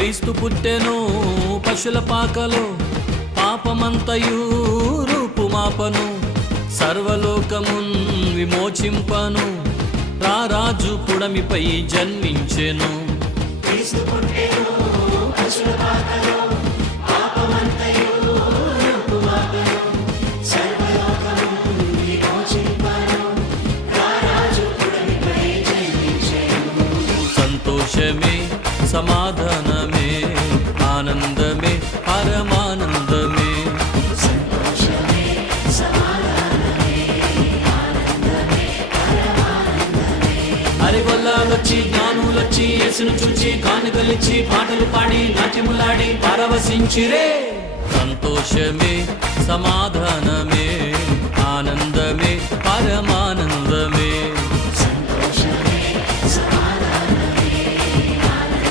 క్రీస్తు పుట్టెను పశుల పాకలో, పాపమంతయు రూపుమాపను, సర్వలోకమున్ విమోచింపను, రారాజు పుడమిపై జన్మించెను. సంతోషమే, సమాధానమే, ఆనందమే, పరమానందమే. అరిగొల్లాలొచ్చి జ్ఞానులొచ్చి యేసును చూచి కానుకలిచ్చి పాటలు పాడి నాట్యములాడి పరవశించిరే. సంతోషమే, సమాధానమే, ఆనందమే, పరమానందమే.